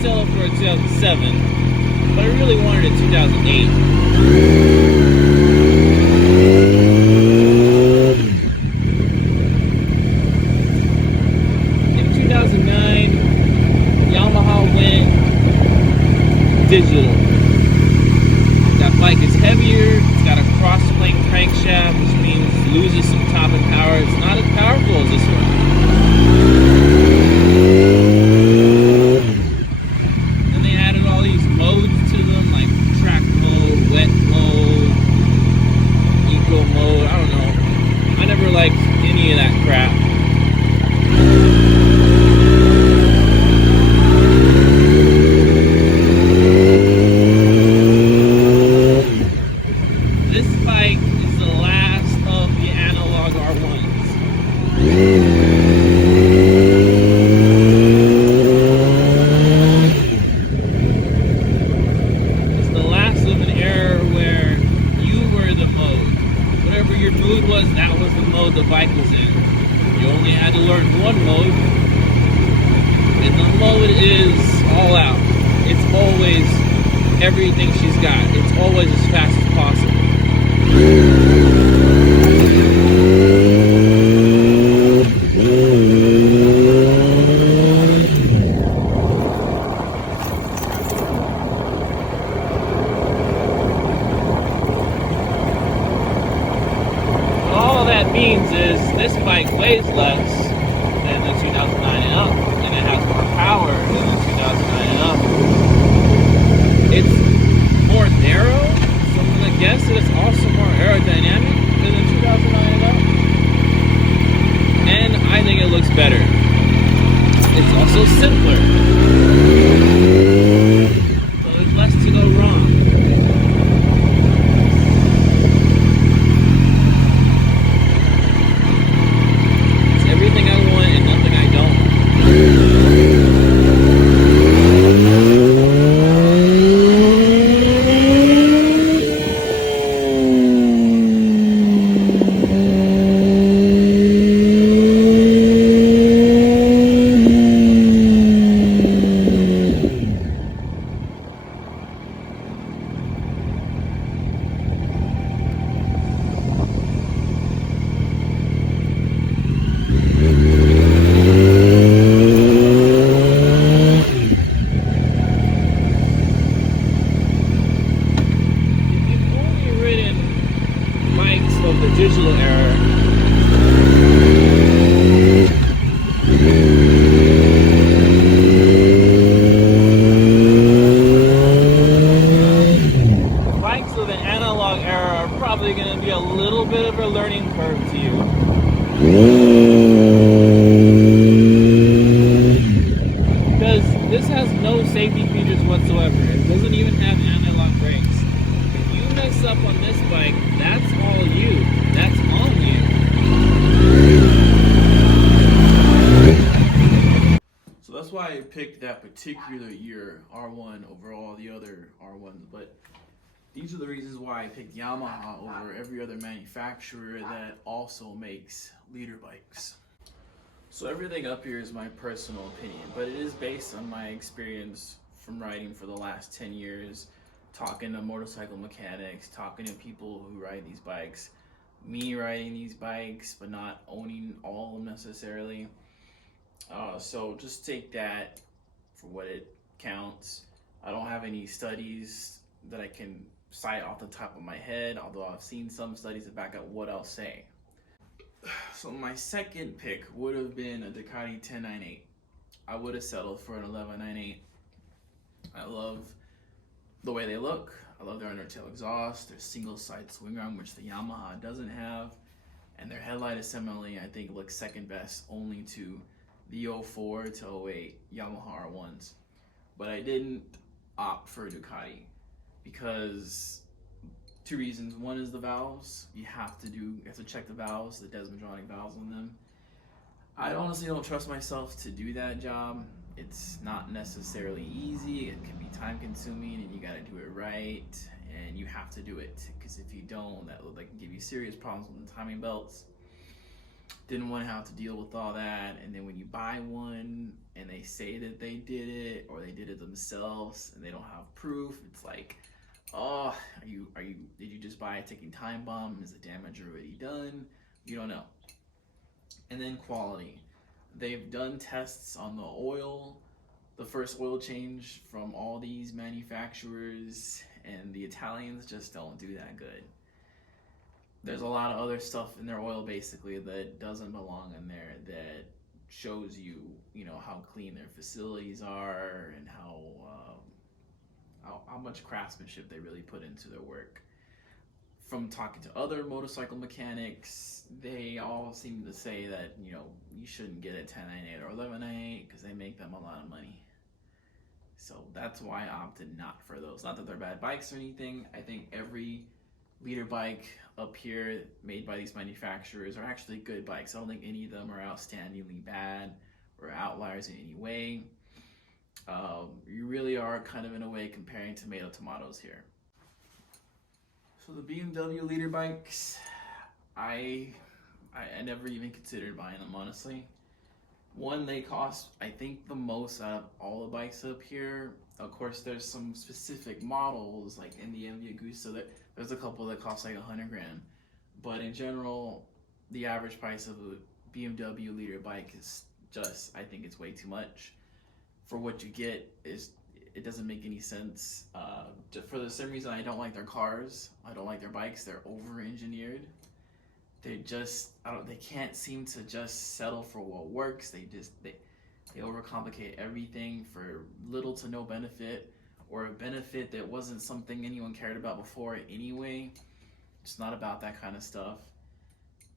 sell it for a 2007, but I really wanted a 2008. In 2009, Yamaha went digital. That bike is heavier, it's got a cross-link crankshaft, which means it loses some top and power. It's not as powerful as this one. And they added all these modes to them, like track mode, wet mode, eco mode, I don't know. I never liked any of that crap. That was the mode the bike was in. You only had to learn one mode, and the mode is all out. It's always everything she's got. It's always as fast as possible. Means is this bike weighs less than the 2009 and up, and it has more power than the 2009 and up. It's more narrow, so I'm gonna guess that it's also more aerodynamic than the 2009 and up, and I think it looks better. It's also simpler, so there's less to go wrong. Everything I want and nothing I don't. Of the digital era, bikes of an analog era are probably going to be a little bit of a learning curve to you. Because this has no safety features whatsoever. It doesn't even have analog brakes. If you mess up on this bike, that's all you. That's on you. So that's why I picked that particular year R1 over all the other R1s. But these are the reasons why I picked Yamaha over every other manufacturer that also makes leader bikes. So everything up here is my personal opinion, but it is based on my experience from riding for the last 10 years, talking to motorcycle mechanics, talking to people who ride these bikes, me riding these bikes but not owning all of them necessarily. So just take that for what it counts. I don't have any studies that I can cite off the top of my head, although I've seen some studies that back up what I'll say. So my second pick would have been a Ducati 1098. I would have settled for an 1198. I love the way they look. I love their undertail exhaust, their single side swing arm, which the Yamaha doesn't have, and their headlight assembly I think looks second best only to the 04 to 08 Yamaha R1s. But I didn't opt for Ducati because two reasons. One is the valves. You have to check the valves, the Desmondronic valves on them. I honestly don't trust myself to do that job. It's not necessarily easy. It can be time consuming, and you got to do it right, and you have to do it because if you don't, that can give you serious problems with the timing belts. didn't want to have to deal with all that. And then when you buy one and they say that they did it or they did it themselves and they don't have proof, it's like, oh, did you just buy a ticking time bomb? Is the damage already done? You don't know. And then quality. They've done tests on the oil, the first oil change from all these manufacturers, and the Italians just don't do that good. There's a lot of other stuff in their oil basically that doesn't belong in there, that shows you, how clean their facilities are and how much craftsmanship they really put into their work. From talking to other motorcycle mechanics, they all seem to say that, you shouldn't get a 1098 or 1198 because they make them a lot of money. So that's why I opted not for those. Not that they're bad bikes or anything. I think every leader bike up here made by these manufacturers are actually good bikes. I don't think any of them are outstandingly bad or outliers in any way. You really are kind of in a way comparing tomatoes here. So the BMW leader bikes, I never even considered buying them, honestly. One, they cost, I think, the most out of all the bikes up here. Of course, there's some specific models, like in the MV Agusta, there's a couple that cost like $100 grand. But in general, the average price of a BMW leader bike is just, I think it's way too much. For what you get, it doesn't make any sense. Just for the same reason I don't like their cars, I don't like their bikes, they're over-engineered. They can't seem to just settle for what works. They overcomplicate everything for little to no benefit, or a benefit that wasn't something anyone cared about before anyway. It's not about that kind of stuff.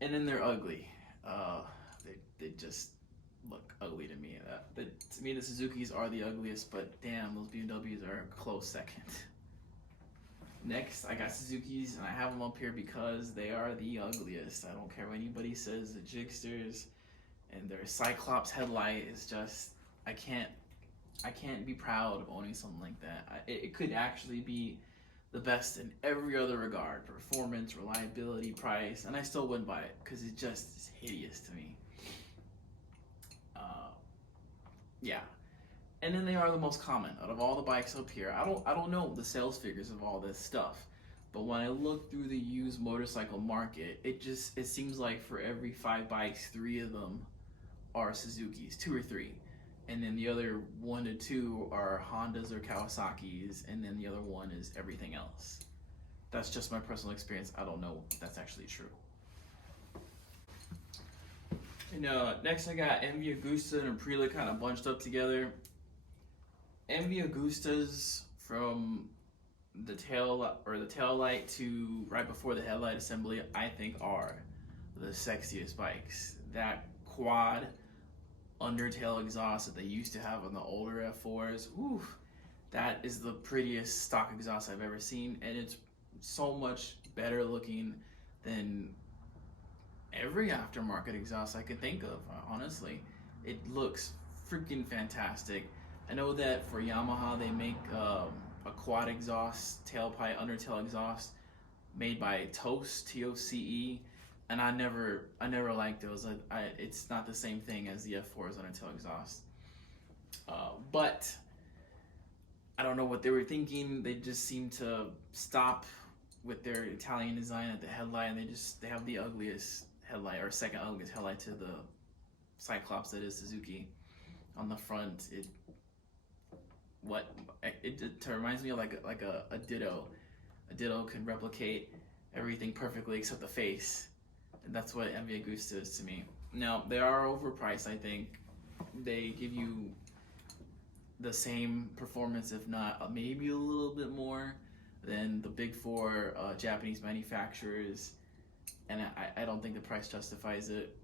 And then they're ugly. They just look ugly to me. To me, the Suzukis are the ugliest, but damn, those BMWs are a close second. Next, I got Suzukis, and I have them up here because they are the ugliest. I don't care what anybody says. The Jigsters and their Cyclops headlight is just, I can't be proud of owning something like that. It could actually be the best in every other regard: performance, reliability, price, and I still wouldn't buy it because it just is hideous to me. Yeah. And then they are the most common out of all the bikes up here. I don't know the sales figures of all this stuff, but when I look through the used motorcycle market, it seems like for every 5 bikes, 3 of them are Suzukis, 2 or 3, and then the other 1 to 2 are Hondas or Kawasaki's, and then the other one is everything else. That's just my personal experience. I don't know if that's actually true. And next I got MV Agusta and Aprilia kind of bunched up together. MV Agustas, from the tail light to right before the headlight assembly, I think are the sexiest bikes. That quad undertail exhaust that they used to have on the older F4s, that is the prettiest stock exhaust I've ever seen, and it's so much better looking than every aftermarket exhaust I could think of, honestly. It looks freaking fantastic. I know that for Yamaha they make a quad exhaust tailpipe undertail exhaust made by TOCE, T-O-C-E, and I never liked those. It's not the same thing as the F4's undertail exhaust. But I don't know what they were thinking. They just seem to stop with their Italian design at the headlight, and they have the ugliest headlight, or second ugliest headlight to the Cyclops that is Suzuki on the front. It reminds me of like a Ditto. A Ditto can replicate everything perfectly except the face, and that's what MV Agusta is to me. Now they are overpriced. I think they give you the same performance, if not maybe a little bit more, than the big 4 Japanese manufacturers, and I don't think the price justifies it.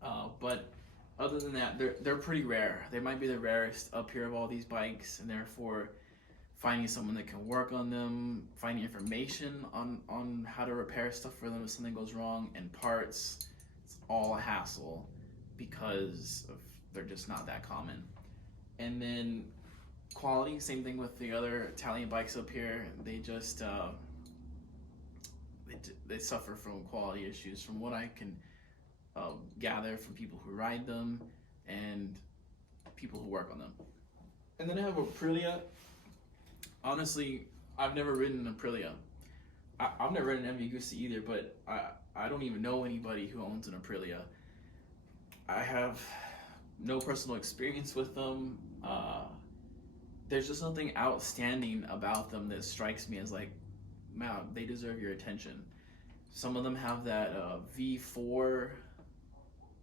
But other than that, they're pretty rare. They might be the rarest up here of all these bikes, and therefore finding someone that can work on them, finding information on how to repair stuff for them if something goes wrong, and parts, it's all a hassle because they're just not that common. And then quality, same thing with the other Italian bikes up here. They just they suffer from quality issues. From what I can gather from people who ride them and people who work on them. And then I have Aprilia. Honestly, I've never ridden an Aprilia. I've never ridden an MV Agusta either, but I don't even know anybody who owns an Aprilia. I have no personal experience with them. There's just nothing outstanding about them that strikes me as like, wow, they deserve your attention. Some of them have that V4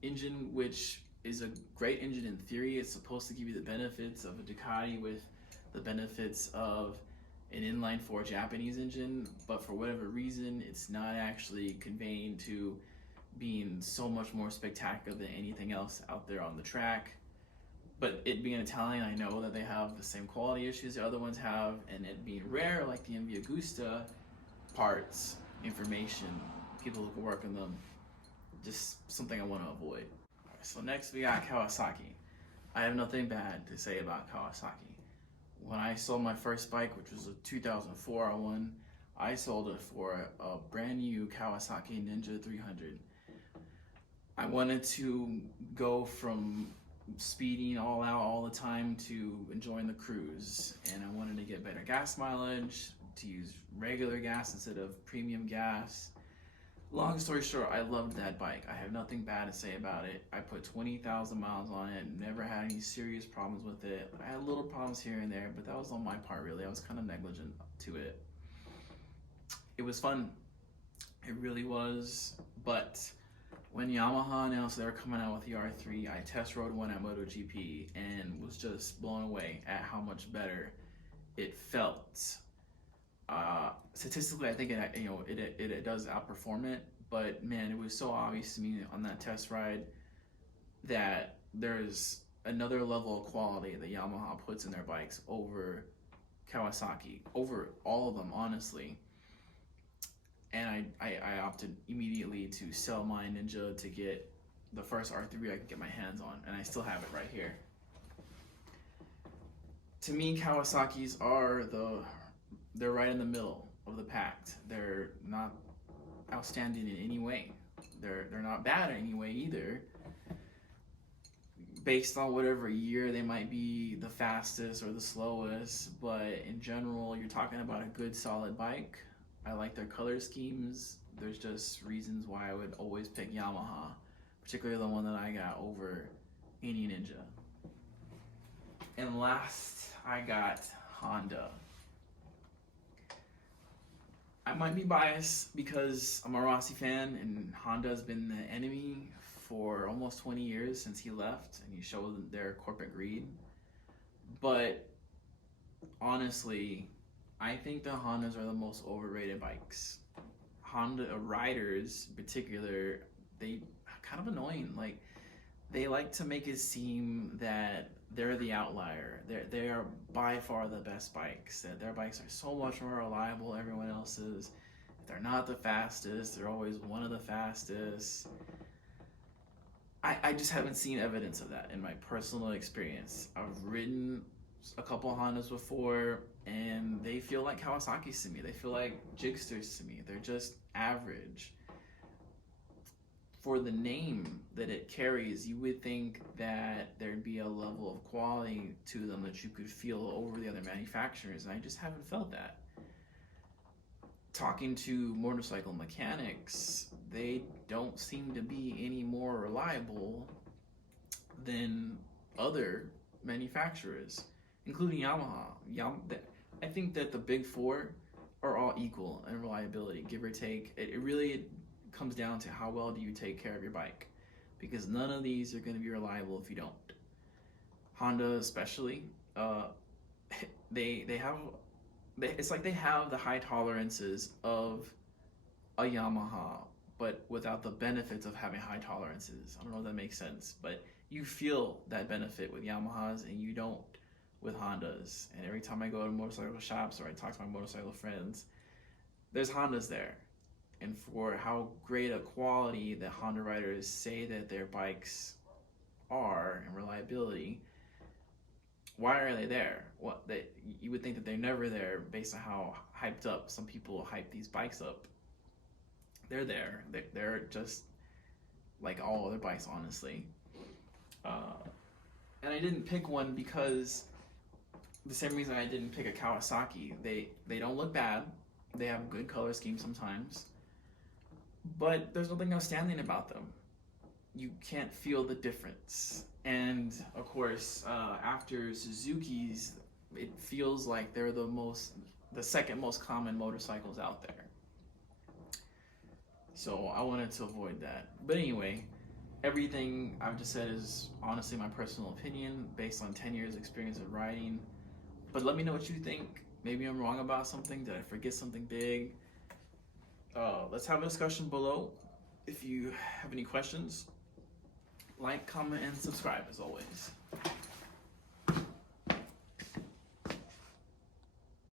engine, which is a great engine in theory. It's supposed to give you the benefits of a Ducati with the benefits of an inline 4 Japanese engine, but for whatever reason, it's not actually conveying to being so much more spectacular than anything else out there on the track. But it being Italian, I know that they have the same quality issues the other ones have, and it being rare like the MV Agusta, parts, information, people who can work on them, just something I want to avoid. So next we got Kawasaki. I have nothing bad to say about Kawasaki. When I sold my first bike, which was a 2004 R1, I sold it for a brand new Kawasaki Ninja 300. I wanted to go from speeding all out all the time to enjoying the cruise, and I wanted to get better gas mileage, to use regular gas instead of premium gas. Long story short, I loved that bike. I have nothing bad to say about it. I put 20,000 miles on it, never had any serious problems with it. I had little problems here and there, but that was on my part really. I was kind of negligent to it. It was fun. It really was, but when Yamaha announced they were coming out with the R3, I test rode one at MotoGP and was just blown away at how much better it felt. Statistically, I think it does outperform it, but man, it was so obvious to me on that test ride that there's another level of quality that Yamaha puts in their bikes over Kawasaki, over all of them, honestly. And I opted immediately to sell my Ninja to get the first R3 I could get my hands on, and I still have it right here. To me, Kawasaki's they're right in the middle of the pack. They're not outstanding in any way. They're not bad in any way either. Based on whatever year they might be the fastest or the slowest, but in general, you're talking about a good solid bike. I like their color schemes. There's just reasons why I would always pick Yamaha, particularly the one that I got over any Ninja. And last, I got Honda. I might be biased because I'm a Rossi fan, and Honda's been the enemy for almost 20 years since he left, and he showed their corporate greed. But honestly, I think the Hondas are the most overrated bikes. Honda riders in particular, they kind of annoying. Like, they like to make it seem that they're the outlier. They are by far the best bikes. That their bikes are so much more reliable than everyone else's. If they're not the fastest, they're always one of the fastest. I just haven't seen evidence of that in my personal experience. I've ridden a couple of Hondas before, and they feel like Kawasaki's to me. They feel like Jigsters to me. They're just average. For the name that it carries, you would think that there'd be a level of quality to them that you could feel over the other manufacturers, and I just haven't felt that. Talking to motorcycle mechanics, they don't seem to be any more reliable than other manufacturers, including Yamaha. I think that the big four are all equal in reliability, give or take. It really comes down to how well do you take care of your bike, because none of these are going to be reliable if you don't. Honda especially, it's like they have the high tolerances of a Yamaha, but without the benefits of having high tolerances. I don't know if that makes sense, but you feel that benefit with Yamahas and you don't with Hondas. And every time I go to motorcycle shops or I talk to my motorcycle friends, there's Hondas there. And for how great a quality that Honda riders say that their bikes are and reliability, why are they there? You would think that they're never there based on how hyped up some people hype these bikes up. They're there. They're just like all other bikes, honestly. And I didn't pick one because the same reason I didn't pick a Kawasaki. They don't look bad. They have a good color scheme sometimes, but there's nothing outstanding about them. You can't feel the difference. And of course, after Suzuki's, it feels like they're the second most common motorcycles out there. So I wanted to avoid that. But anyway, everything I've just said is honestly my personal opinion based on 10 years experience of riding. But let me know what you think. Maybe I'm wrong about something. Did I forget something big? Let's have a discussion below. If you have any questions, like, comment, and subscribe as always.